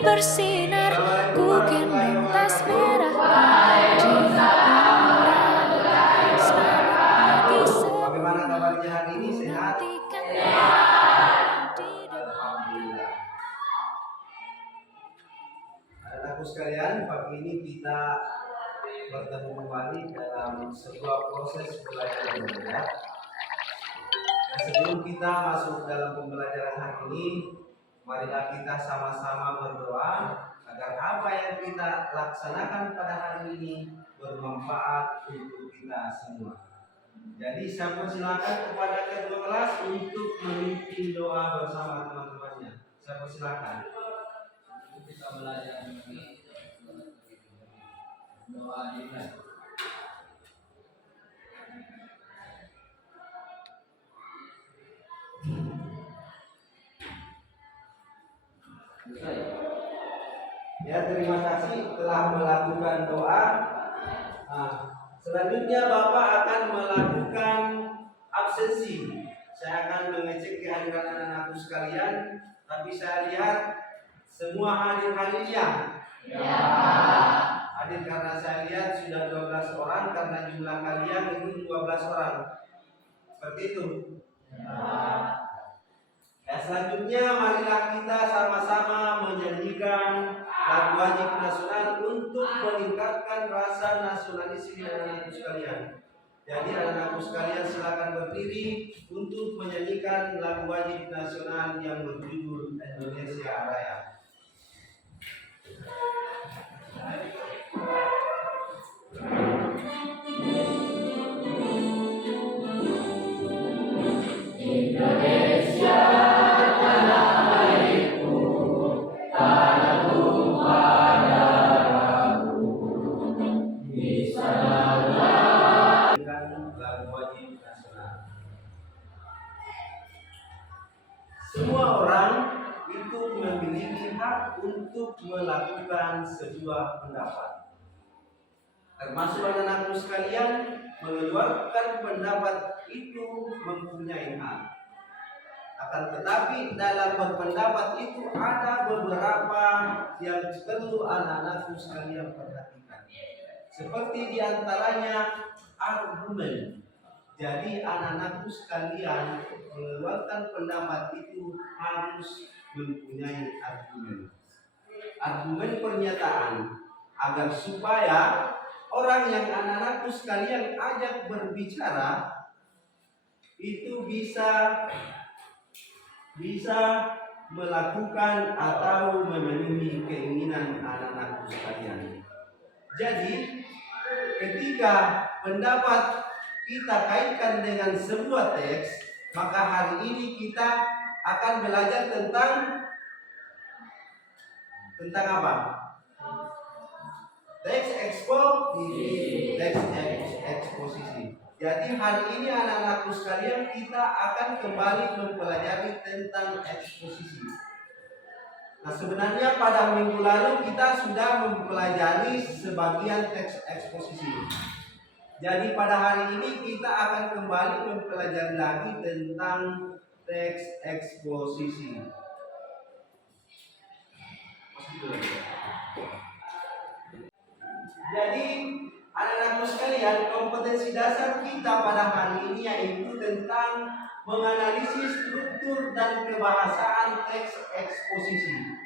bersinar, ku gendong tas merah di Bagaimana kabarnya hari ini? Sehat? Alhamdulillah. Anak-anakku sekalian, pagi ini kita bertemu kembali dalam sebuah proses belajar mengajar. Dan sebelum kita masuk dalam pembelajaran hari ini, marilah kita sama-sama berdoa agar apa yang kita laksanakan pada hari ini bermanfaat untuk kita semua. Jadi saya persilakan kepada kedua kelas untuk memimpin doa bersama teman-temannya. Saya persilakan. Kita belajar ini doa dimulai. Ya, terima kasih telah melakukan doa. Selanjutnya Bapak akan melakukan absensi. Saya akan mengecek kehadiran anak-anakku sekalian, tapi saya lihat semua hadir ya. Ya. Hadir karena saya lihat sudah 12 orang karena jumlah kalian itu 12 orang. Seperti itu. Ya, selanjutnya marilah kita sama-sama menyanyikan lagu wajib nasional untuk meningkatkan rasa nasionalis di anak-anakku sekalian. Jadi anak-anakku sekalian silakan berdiri untuk menyanyikan lagu wajib nasional yang berjudul Indonesia Raya. Semua orang itu memiliki hak untuk melakukan sebuah pendapat. Termasuk anak-anakku sekalian, mengeluarkan pendapat itu mempunyai hak. Akan tetapi dalam berpendapat itu ada beberapa yang perlu anak-anakku sekalian perhatikan. Seperti diantaranya argumen. Jadi anak-anakku sekalian mengeluarkan pendapat itu harus mempunyai argumen. Argumen pernyataan agar supaya orang yang anak-anakku sekalian ajak berbicara itu bisa melakukan atau memenuhi keinginan anak-anakku sekalian. Jadi ketika pendapat kita kaitkan dengan sebuah teks, maka hari ini kita akan belajar tentang apa? Teks eksposisi. Jadi hari ini anak-anakku sekalian kita akan kembali mempelajari tentang eksposisi. Nah, sebenarnya pada minggu lalu kita sudah mempelajari sebagian teks eksposisi. Jadi pada hari ini kita akan kembali mempelajari lagi tentang teks eksposisi. Jadi anak-anakku sekalian, kompetensi dasar kita pada hari ini yaitu tentang menganalisis struktur dan kebahasaan teks eksposisi.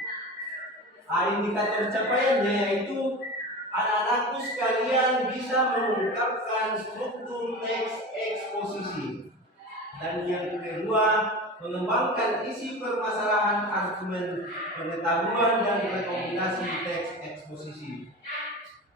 Indikator capaiannya yaitu anak-anakku sekalian bisa mengungkapkan struktur teks eksposisi. Dan yang kedua, mengembangkan isi permasalahan argumen, pengetahuan dan rekomendasi teks eksposisi.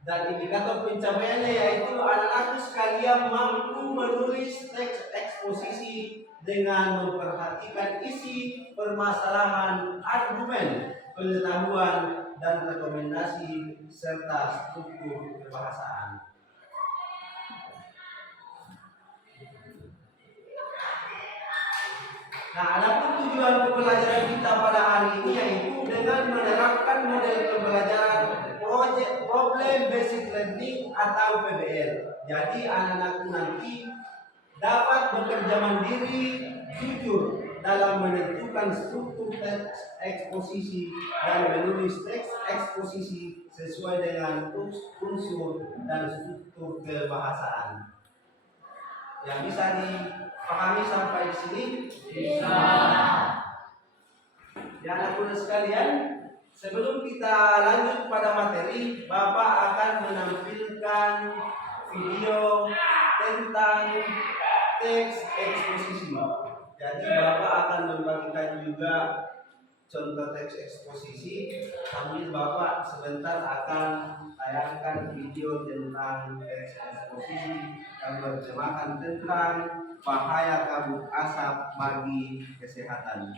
Dan indikator pencapaiannya yaitu anak-anakku sekalian mampu menulis teks eksposisi dengan memperhatikan isi permasalahan argumen, pengetahuan dan rekomendasi serta struktur kebahasaan. Nah, adapun tujuan pembelajaran kita pada hari ini yaitu dengan menerapkan model pembelajaran Problem Basic Learning atau PBL. Jadi anak-anakku nanti dapat bekerja mandiri, jujur dalam menentukan struktur struktur teks eksposisi dan menulis teks eksposisi sesuai dengan unsur dan struktur kebahasaan. Yang bisa dipahami sampai di sini? Bisa. Ya, anak-anak sekalian, sebelum kita lanjut pada materi, Bapak akan menampilkan video tentang teks eksposisi. Jadi Bapak akan membagikan juga contoh teks eksposisi, sambil Bapak sebentar akan tayangkan video tentang teks eksposisi yang bertemakan tentang bahaya kabut asap bagi kesehatan.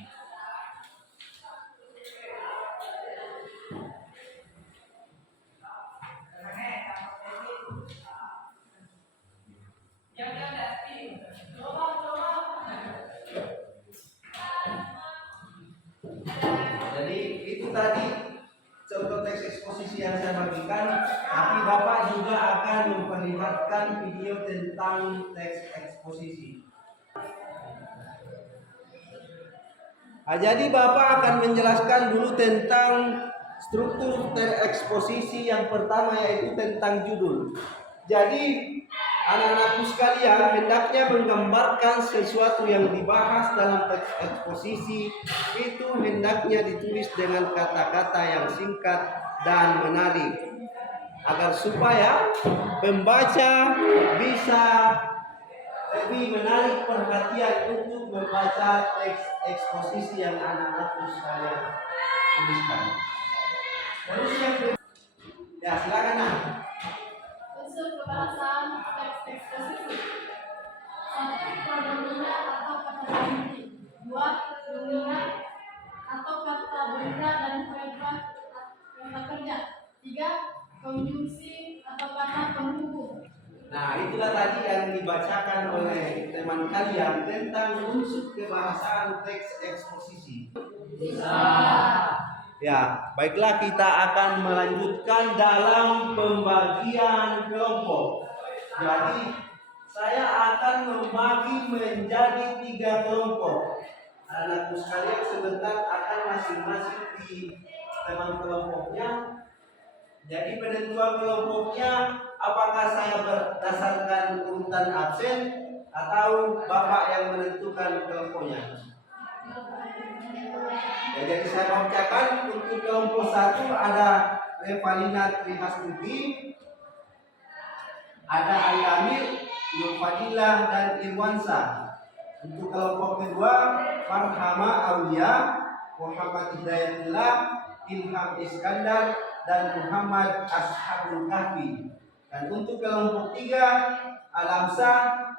Jadi itu tadi contoh teks eksposisi yang saya bagikan, tapi Bapak juga akan memperlihatkan video tentang teks eksposisi. Jadi Bapak akan menjelaskan dulu tentang struktur teks eksposisi. Yang pertama yaitu tentang judul. Jadi anak-anakku sekalian, hendaknya menggambarkan sesuatu yang dibahas dalam teks eksposisi itu hendaknya ditulis dengan kata-kata yang singkat dan menarik, agar supaya pembaca bisa lebih menarik perhatian untuk membaca teks eksposisi yang anak-anakku sekalian tuliskan. Terus yang ya, silakan Nak. Unsur kebahasaan teks eksposisi. 1. Pronominal atau kata ganti. 2. Nominal atau kata benda dan verba kata kerja. 3. Konjungsi atau kata penghubung. Nah, itulah tadi yang dibacakan oleh teman kalian tentang unsur kebahasaan teks eksposisi. Bisa. Ya, baiklah, kita akan melanjutkan dalam pembagian kelompok. Jadi, saya akan membagi menjadi 3 kelompok. Anak-anakku sekalian sebentar akan masing-masing di teman kelompoknya. Jadi penentuan kelompoknya, apakah saya berdasarkan urutan absen atau Bapak yang menentukan kelompoknya? Ya, jadi saya bacakan untuk kelompok 1 ada Revalina Trimastuti, ada Ayamir, Nur Fadilah dan Irwansa. Untuk kelompok kedua Farhama Aulia, Muhammad Hidayatullah, Ilham Iskandar dan Muhammad Ashabul Kahfi. Dan untuk kelompok 3 Alamsa,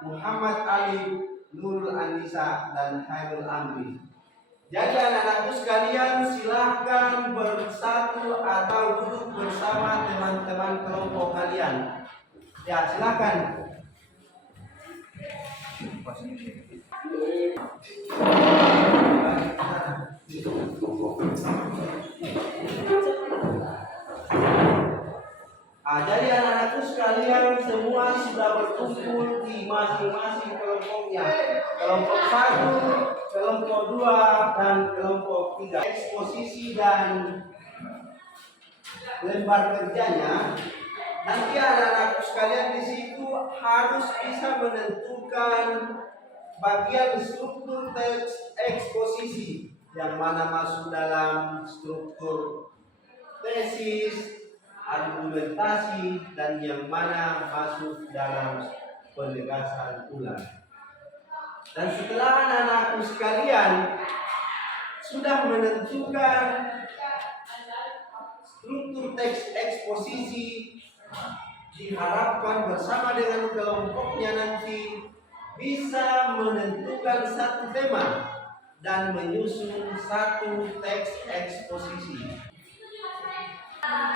Muhammad Ali, Nurul Anissa dan Khairul Amri. Jadi anak-anakku sekalian, silahkan bersatu atau duduk bersama teman-teman kelompok kalian. Ya, silahkan. Jadi anak-anakku sekalian semua sudah berkumpul di masing-masing kelompoknya. Kelompok 1, kelompok 2, dan kelompok 3. Eksposisi dan lembar kerjanya, nanti anak-anakku sekalian di situ harus bisa menentukan bagian struktur teks eksposisi yang mana masuk dalam struktur tesis, argumentasi, dan yang mana masuk dalam penegasan ulang. Dan setelah anak-anakku sekalian sudah menentukan struktur teks eksposisi, diharapkan bersama dengan kelompoknya nanti bisa menentukan satu tema dan menyusun satu teks eksposisi.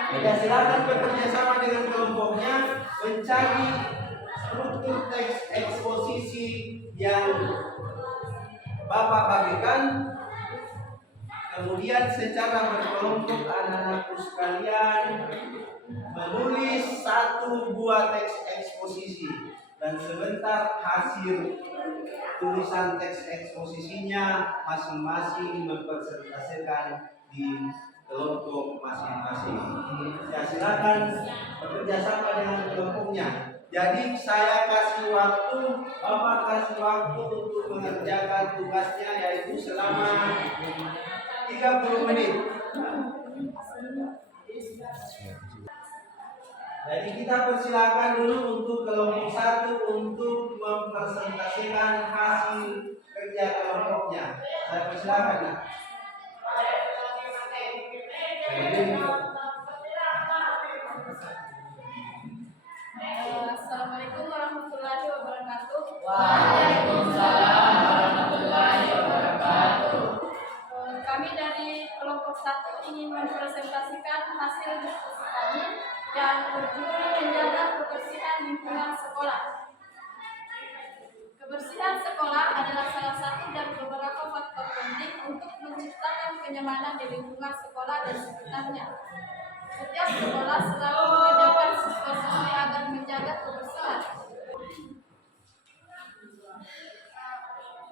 Jadi silakan bekerja sama dengan kelompoknya mencari struktur teks eksposisi yang Bapak bagikan. Kemudian secara berkelompok anak-anakku sekalian menulis satu buah teks eksposisi dan sebentar hasil tulisan teks eksposisinya masing-masing mempresentasikan di kelompok masing-masing. Ya, silakan bekerja sama dengan kelompoknya. Jadi saya kasih waktu, Bapak kasih waktu untuk mengerjakan tugasnya yaitu selama 30 menit. Jadi kita persilakan dulu untuk kelompok 1 untuk mempresentasikan hasil kerja kelompoknya. Saya persilakan. Nah. Assalamualaikum warahmatullahi wabarakatuh. Waalaikumsalam warahmatullahi wabarakatuh. Kami dari kelompok 1 ingin mempresentasikan hasil diskusi kami yang berjudul menjaga kebersihan lingkungan sekolah. Kebersihan sekolah adalah salah satu dari beberapa faktor penting untuk menciptakan kenyamanan di lingkungan sekolah dan sekitarnya. Setiap sekolah selalu mengajarkan siswa-siswi agar menjaga kebersihan.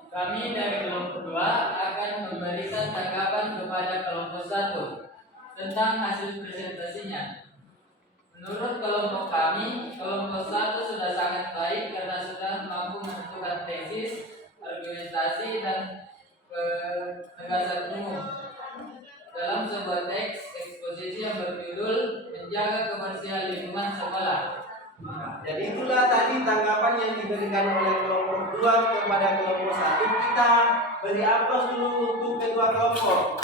Kami dari kelompok 2 akan memberikan tanggapan kepada kelompok 1 tentang hasil presentasinya. Menurut kelompok kami, kelompok 1 sudah sangat baik karena sudah mampu menentukan tesis, argumentasi, dan penegasan umum dalam sebuah teks eksposisi yang berjudul Menjaga Kebersihan Lingkungan Sekolah. Jadi itulah tadi tanggapan yang diberikan oleh kelompok 2 kepada kelompok 1. Kita beri aplaus dulu untuk kedua kelompok.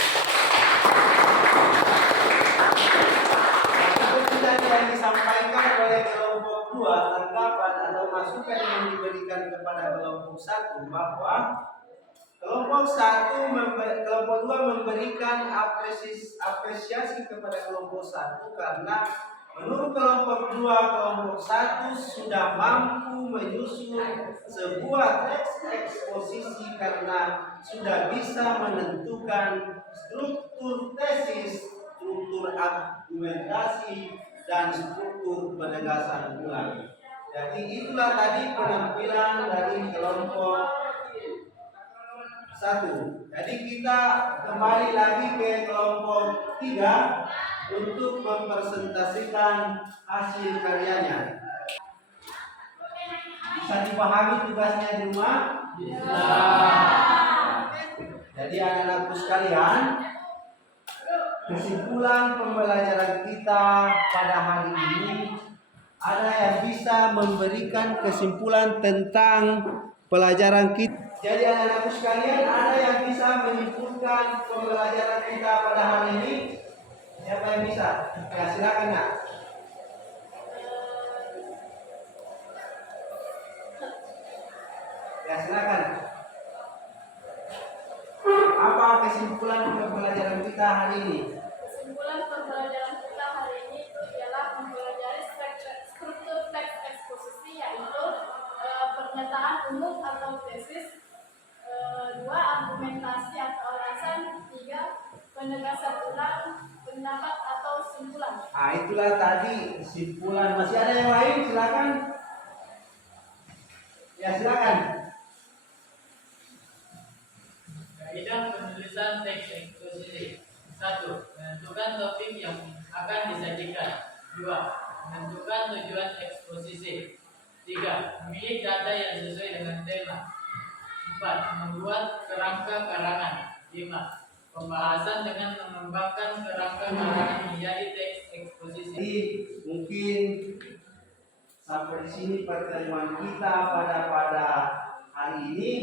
Seperti tadi yang disampaikan oleh kelompok 2, tanggapan atau masukan yang diberikan kepada kelompok 1 bahwa kelompok 2 memberikan apresiasi kepada kelompok 1 karena menurut kelompok 2, kelompok 1 sudah mampu menyusun sebuah teks eksposisi karena sudah bisa menentukan struktur tesis, struktur argumentasi, dan struktur penegasan ulang. Jadi itulah tadi penampilan dari kelompok 1. Jadi kita kembali lagi ke kelompok 3 untuk mempresentasikan hasil karyanya. Bisa dipahami tugasnya di rumah? Bisa. Jadi anak-anakku sekalian, kesimpulan pembelajaran kita pada hari ini, ada yang bisa memberikan kesimpulan tentang pelajaran kita. Jadi anak-anakku sekalian, ada yang bisa menyimpulkan pembelajaran kita pada hari ini? Siapa yang bisa? Ya, silakan nak. Ya, silakan. Apa kesimpulan pembelajaran kita hari ini? Kesimpulan pembelajaran kita hari ini itu ialah mempelajari struktur teks eksposisi, yaitu pernyataan umum atau tesis, 2 argumentasi atau alasan, 3 penegasan ulang, pendapat atau simpulan. Ah, itulah tadi kesimpulan. Masih ada yang lain? Silakan. Ya, silakan. Kaidah penulisan teks eksposisi. 1. Menentukan topik yang akan disajikan. 2. Menentukan tujuan eksposisi. 3. Memilih data yang sesuai dengan tema. 4. Membuat kerangka karangan. 5. Pembahasan dengan mengembangkan kerangka karangan menjadi teks eksposisi. Jadi mungkin sampai di sini pertemuan kita pada hari ini.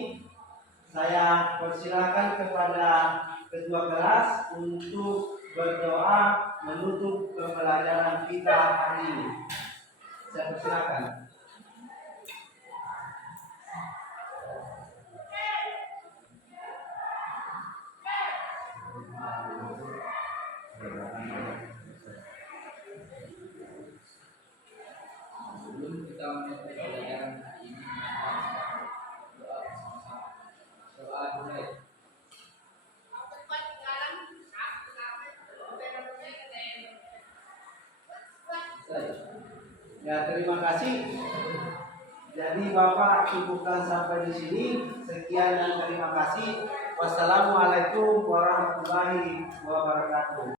Saya persilakan kepada ketua kelas untuk berdoa menutup pembelajaran kita hari ini. Saya persilakan. Sebelum kita menutup pelajaran hari ini, doa bersama-sama. Doa dulu. Ya, terima kasih. Jadi Bapak cukupkan sampai di sini. Sekian dan terima kasih. Wassalamualaikum warahmatullahi wabarakatuh.